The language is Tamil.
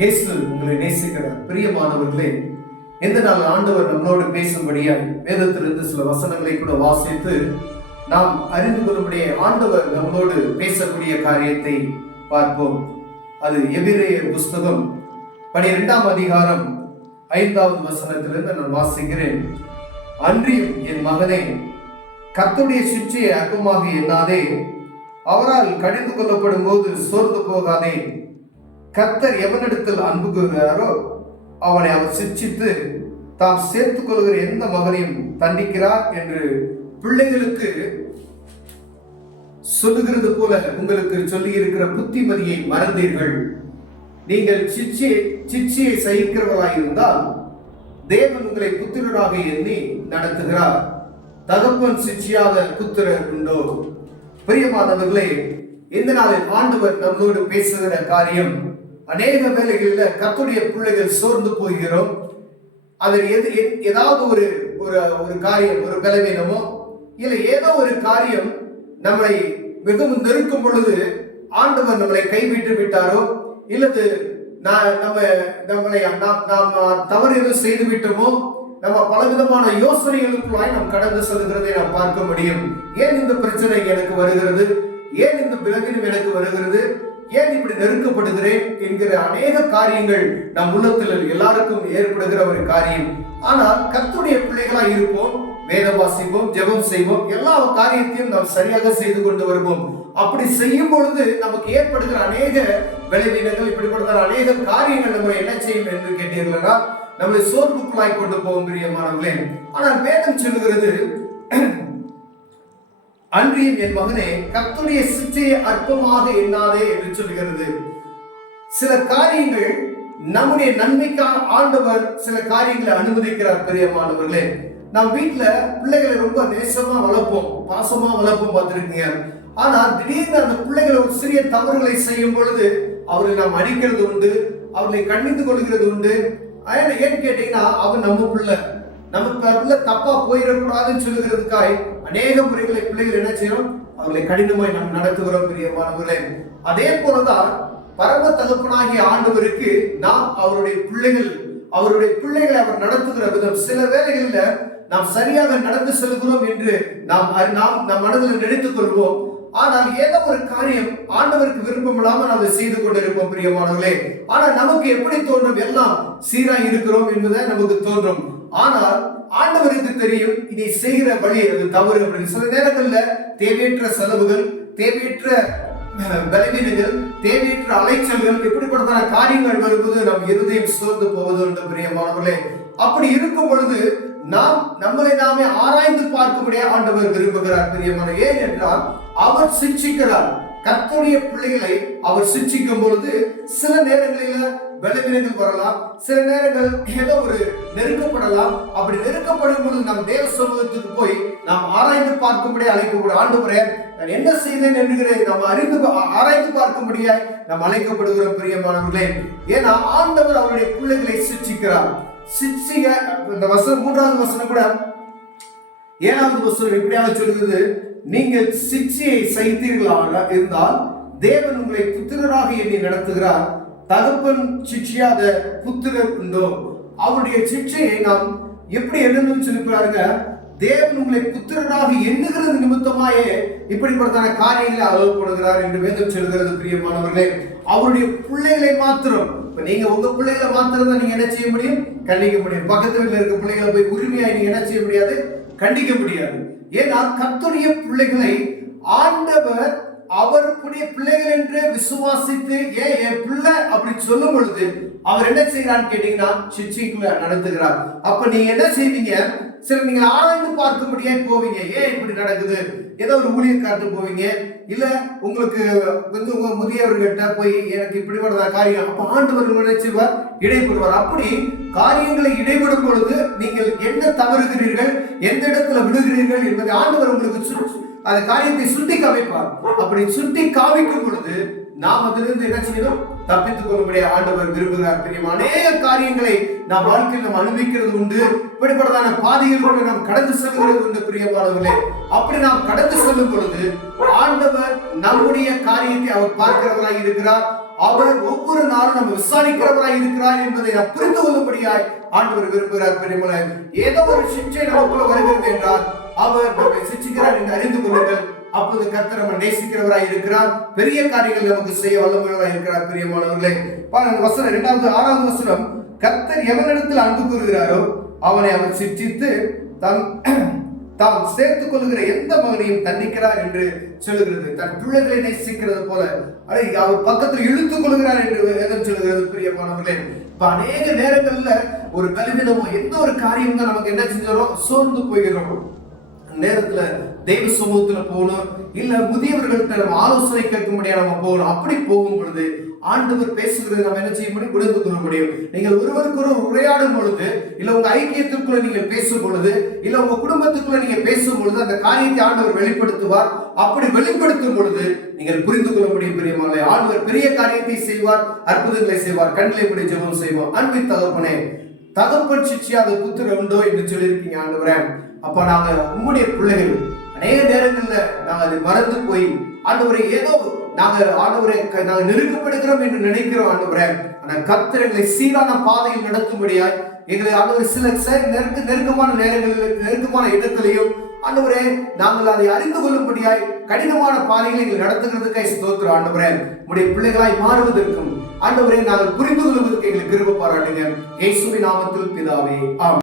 இயேசு உங்களை நேசிக்கிறார். பிரியமானவர்களே, எந்த நாள் ஆண்டவர் நம்மளோடு பேசும்படியாய் வேதத்திலிருந்து சில வசனங்களை கூட வாசித்து நாம் அறிந்து கொள்ளும்படிய ஆண்டவர் நம்மளோடு பேசக்கூடிய காரியத்தை பார்ப்போம். அது எபிரேயர் புஸ்தகம் 12ஆம் அதிகாரம் 5வது வசனத்திலிருந்து நான் வாசிக்கிறேன். அன்றியும் என் மகனே, கர்த்தருடைய சிட்சையை அற்பமாக எண்ணாதே, அவரால் கடிந்து கொள்ளப்படும் போது சோர்ந்து போகாதே. கர்த்தர் எவனிடத்தில் அன்பு கூறுகிறாரோ அவனை அவர் சிட்சித்து தாம் சேர்த்துக் கொள்கிற எந்த மகனையும் தண்டிக்கிறார் என்று பிள்ளைகளுக்கு சொல்லுகிறது போல உங்களுக்கு சொல்லி இருக்கிற புத்திமதியை மறந்தீர்கள். நீங்கள் சிட்சையை சகிக்கிறவராயிருந்தால் தேவன் உங்களை புத்திரராக எண்ணி நடத்துகிறார். தகப்பன் சிட்சியாத புத்திரர் உண்டோ? பிரியமானவர்களே, இந்த நாளில் ஆண்டவர் நம்மளோடு பேசுகிற காரியம், அநேக வேளைகளில் கர்த்தருடைய பிள்ளைகள் சோர்ந்து போகிறோம். அதில் ஏதாவது ஒரு காரியம், ஒரு பலவீனமோ இல்லை ஏதோ ஒரு காரியம் நம்மளை மிகவும் நெருக்கும் பொழுது ஆண்டவர் நம்மளை கைவிட்டு விட்டாரோ இல்லது நம்மளை நாம் தவறு எதுவும் செய்து விட்டோமோ, நம்ம பலவிதமான யோசனைகளுக்குள்ளாய் நாம் கடந்து செல்கிறதை நாம் பார்க்க முடியும். ஏன் இந்த பிரச்சனை எனக்கு வருகிறது, ஏன் இந்த பலவீனம் எனக்கு வருகிறது, ஏன் இப்படி நெருக்கப்படுகிறேன் என்கிற அநேக காரியங்கள் நம் உள்ளத்தில் எல்லாருக்கும் ஏற்படுகிற ஒரு காரியம். ஆனால் கர்த்தருடைய பிள்ளைகளாய் இருப்போம், வேத வாசிப்போம், ஜெபம் செய்வோம், எல்லா காரியத்தையும் நாம் சரியாக செய்து கொண்டு வருவோம். அப்படி செய்யும் பொழுது நமக்கு ஏற்படுகிற அநேக விளைவினங்கள், இப்படிப்பட்ட அநேக காரியங்கள் நம்ம என்ன செய்யும் என்று கேட்டீர்களா, நம்மளை சோர்வுக்குள்ளாய் கொண்டு போகும். பிரியமானவர்களே, ஆனால் வேதம் சொல்லுகிறது, அன்றியும் என் மகனே, கர்த்தருடைய சிட்சையை அற்பமாக எண்ணாதே என்று சொல்கிறது. சில காரியங்கள் நம்முடைய நன்மைக்காக ஆண்டவர் சில காரியங்களை அனுமதிக்கிறார். பிரியமானவர்களே, நம் வீட்டுல பிள்ளைகளை ரொம்ப நேசமா வளர்ப்போம், பாசமா வளர்ப்போம், பார்த்திருக்கீங்க. ஆனால் திடீர்னு அந்த பிள்ளைகளை ஒரு சிறிய தவறுகளை செய்யும் பொழுது அவர்களை நாம் அடிக்கிறது உண்டு, அவர்களை கண்டித்து கொள்கிறது உண்டு. ஏன்னு கேட்டீங்கன்னா, அவன் நம்ம பிள்ளை, நம்ம தப்பா போயிடக்கூடாதுன்னு சொல்லுகிறதுக்காய் அநேக முறைகளை பிள்ளைகள் என்ன செய்யணும், அவர்களை கடினமாய் நாம் நடத்துகிறோம். பிரியமானவர்களே, அதே போலதான் பரம தகப்பனாகிய ஆண்டவருக்கு நாம் அவருடைய பிள்ளைகளை அவர் நடத்துகிற விதம், சில வேளைகளில் நாம் சரியாக நடந்து செல்கிறோம் என்று நாம் நம் மனதில் நினைத்துக் கொள்வோம். ஆனால் ஏதோ ஒரு காரியம் ஆண்டவருக்கு விருப்பம் இல்லாமல் அதை செய்து கொண்டிருப்போம். பிரியமானவர்களே, ஆனால் நமக்கு எப்படி தோன்றும், எல்லாம் சீராய் இருக்கிறோம் என்பதை நமக்கு தோன்றும். ஆனால் ஆண்டவருக்கு தெரியும் இதை செய்கிற வழி அது தவறு அப்படின்னு. சில நேரங்களில் தேவையற்ற செலவுகள், தேவையற்ற பலவீனங்கள், தேவையற்ற அலைச்சல்கள், இப்படிப்பட்ட காரியங்கள் வரும்போது நம் இருதயம் சோர்ந்து போவது உண்டு. பிரியமானவர்களே, அப்படி இருக்கும் பொழுது நாம் நம்மளை நாமே ஆராய்ந்து பார்க்கும்படியே ஆண்டவர் விரும்புகிறார். பிரியமான, ஏன் என்றால் அவர் சிட்சிக்கிறார். கர்த்தருடைய பிள்ளைகளை அவர் சிட்சிக்கும் பொழுது சில நேரங்களில் பலவீனங்கள் வரலாம், சில நேரங்கள் ஏதோ ஒரு நெருக்கப்படலாம். அப்படி நெருக்கப்படும் பொழுது நம் தேவ சமூகத்துக்கு போய் நாம் ஆராய்ந்து பார்க்கும்படி அழைக்கக்கூடிய ஆண்டவரே நான் என்ன செய்தேன் என்கிற நாம் ஆராய்ந்து பார்க்கும்படியாய் நாம் அழைக்கப்படுகிறோம். பிரியமானவர்களே, ஏன்னா ஆண்டவர் அவருடைய பிள்ளைகளை சிட்சிக்கிறார். சிட்சிக இந்த வசனம் 3வது வசனம் கூட 7வது வசனம் எப்படியாக சொல்கிறது, நீங்கள் சிட்சையை சகித்தீர்களாக இருந்தால் தேவன் உங்களை புத்திரராக எண்ணி நடத்துகிறார். தகப்பன் சிட்சியாத புத்திரர் உண்டோ? அவருடைய சிட்சையை நாம் எப்படி எண்ணணும்னு சொல்லி பாருங்க. தேவன் உங்களை புத்திரராக எண்ணுகிறது நிமித்தமாயே இப்படிப்பட்ட காரியங்களை அலுவலப்படுகிறார் என்று வேதம் சொல்கிறது. பிரியமானவர்களே, அவருடைய பிள்ளைகளை மாத்திரம், இப்ப நீங்க உங்க பிள்ளைகளை மாத்திரம் தான் நீங்க என்ன செய்ய முடியும், கண்டிக்க முடியும். பக்கத்து வீட்டில் இருக்க பிள்ளைகளை போய் உரிமையாய் நீங்க என்ன செய்ய முடியாது, கண்டிக்க முடியாது. ஏன்னா கர்த்தருடைய பிள்ளைகளை ஆண்டவர் அவருடைய பிள்ளைகள் என்று விசுவாசித்து என் பிள்ளை அப்படி சொல்லும் பொழுது அவர் என்ன செய்யறான்னு கேட்டீங்கன்னா சிட்சைக்குள்ள நடத்துகிறார். அப்ப நீங்க என்ன செய்வீங்க, சில நீங்க ஆராய்ந்து பார்க்கும்படியே போவீங்க. ஏன் இப்படி நடக்குது, ஏதோ ஒரு ஊழியக்காரத்து போவீங்க, இல்ல உங்களுக்கு வந்து உங்க முதியவர்கிட்ட போய் எனக்கு இப்படி வரதா காரியம், அப்ப ஆண்டவர் நினைச்சுவார், இடைபடுவார். அப்படி காரியங்களை இடைபடும் பொழுது நீங்கள் என்ன தவறுகிறீர்கள், எந்த இடத்துல விடுகிறீர்கள் என்பதை ஆண்டவர் உங்களுக்கு அந்த காரியத்தை சுட்டி காமிப்பார். அப்படி சுட்டி காமிக்கும் பொழுது நாம் அதிலிருந்து என்ன செய்யணும்? தப்பித்துக் கொள்ளும்படியா ஆண்டவர் விரும்புகிறார். பிரியமான அநேக காரியங்களை நாம் வாழ்க்கையில் நாம் அனுபவிக்கிறது உண்டு. இப்படிப்பட்டதான பாதைகளோடு நாம் கடந்து செல்கிறது உண்டு. பிரியமானவர்களே, அப்படி நாம் கடந்து செல்லும் பொழுது ஆண்டவர் நம்முடைய காரியத்தை அவர் பார்க்கிறவராய் இருக்கிறார். அவர் ஒவ்வொரு நாளும் நம்ம விசாரிக்கிறவராய் இருக்கிறார் என்பதை நாம் புரிந்து கொள்ளும்படியாய் ஆண்டவர் விரும்புகிறார். பிரியமான ஏதோ ஒரு சிக்ஷை நமக்குள்ள வருகிறது என்றால் அவர் நம்மை சிக்ஷிக்கிறார் என்று அறிந்து கொள்ளுங்கள். அப்போது கர்த்தர் நம்ம நேசிக்கிறவராய் இருக்கிறார். பெரிய காரியங்கள் நமக்கு செய்ய வல்லவராய் இருக்கிறார். பிரியமானவர்களே, வசனம் 2வது 6வது வசனம், கர்த்தர் எவனிடத்தில் அன்பு கூறுகிறாரோ அவனை அவர் சிக்ஷித்து தாம் சேர்த்துக் கொள்ளுகிற எந்த மகனையும் தண்டிக்கிறார் என்று சொல்லுகிறது. தன் பிள்ளைகளை நேசிக்கிறது போல அவர் பக்கத்தில் இழுத்துக் கொள்கிறார் என்று வேதம் சொல்லுகிறது. பிரியமானவர்களே, இப்ப அநேக நேரங்கள்ல ஒரு கல்வினமோ எந்த ஒரு காரியம் தான் நமக்கு என்ன செஞ்சோம், சோர்ந்து போகிறோம். நேரத்துல தெய்வ சமூகத்துல போகணும், இல்ல முதியவர்கள்ட்ட நம்ம ஆலோசனை கேட்க முடியாது, நம்ம போகணும். அப்படி போகும் பொழுது ஆண்டவர் பேசுகிறது நம்ம என்ன செய்ய முடியும்? உணர்ந்து கொள்ள முடியும். நீங்கள் ஒருவருக்கு ஒரு உரையாடும் பொழுது, இல்ல உங்க ஐக்கியத்துக்குள்ள நீங்கள் பேசும் பொழுது, இல்ல உங்க குடும்பத்துக்குள்ள நீங்க பேசும் பொழுது அந்த காரியத்தை ஆண்டவர் வெளிப்படுத்துவார். அப்படி வெளிப்படுத்தும் பொழுது நீங்கள் புரிந்து கொள்ள முடியும். பிரியமானவர்களே, ஆண்டவர் பெரிய காரியத்தை செய்வார், அற்புதங்களை செய்வார். கண்களை இப்படி ஜெபம் செய்வோம். அன்பின் தகப்பனே, தகப்பன் சிக்ஷியாத புத்திரன் உண்டோ என்று சொல்லியிருக்கீங்க ஆண்டவரே. அப்ப நாங்க உம்முடைய பிள்ளைகள் அநேக நேரங்கள்ல நாங்க அதை மறந்து போய் ஆண்டவரை ஏதோ நாங்க ஆண்டவரை நாங்க நெருக்கப்படுகிறோம் என்று நினைக்கிறோம் ஆண்டவரே. ஆனா கர்த்தர் எங்களை சீரான பாதையில் நடத்தும்படியாய் எங்களை ஆண்டவர் சில நெருக்கமான நேரங்களில் நெருக்கமான இடத்திலையும் ஆண்டவரே நாங்கள் அதை அறிந்து கொள்ளும்படியாய் கடினமான பாதைகளை எங்களை நடத்துகிறதுக்காய் ஸ்தோத்திரம் ஆண்டவரே. உடைய பிள்ளைகளாய் மாறுவதற்கும் ஆண்டவரே நாங்கள் புரிந்து கொள்வதற்கு எங்களுக்கு கிருபை பாராட்டுங்க. இயேசுவின் நாமத்தில் பிதாவே, ஆமென்.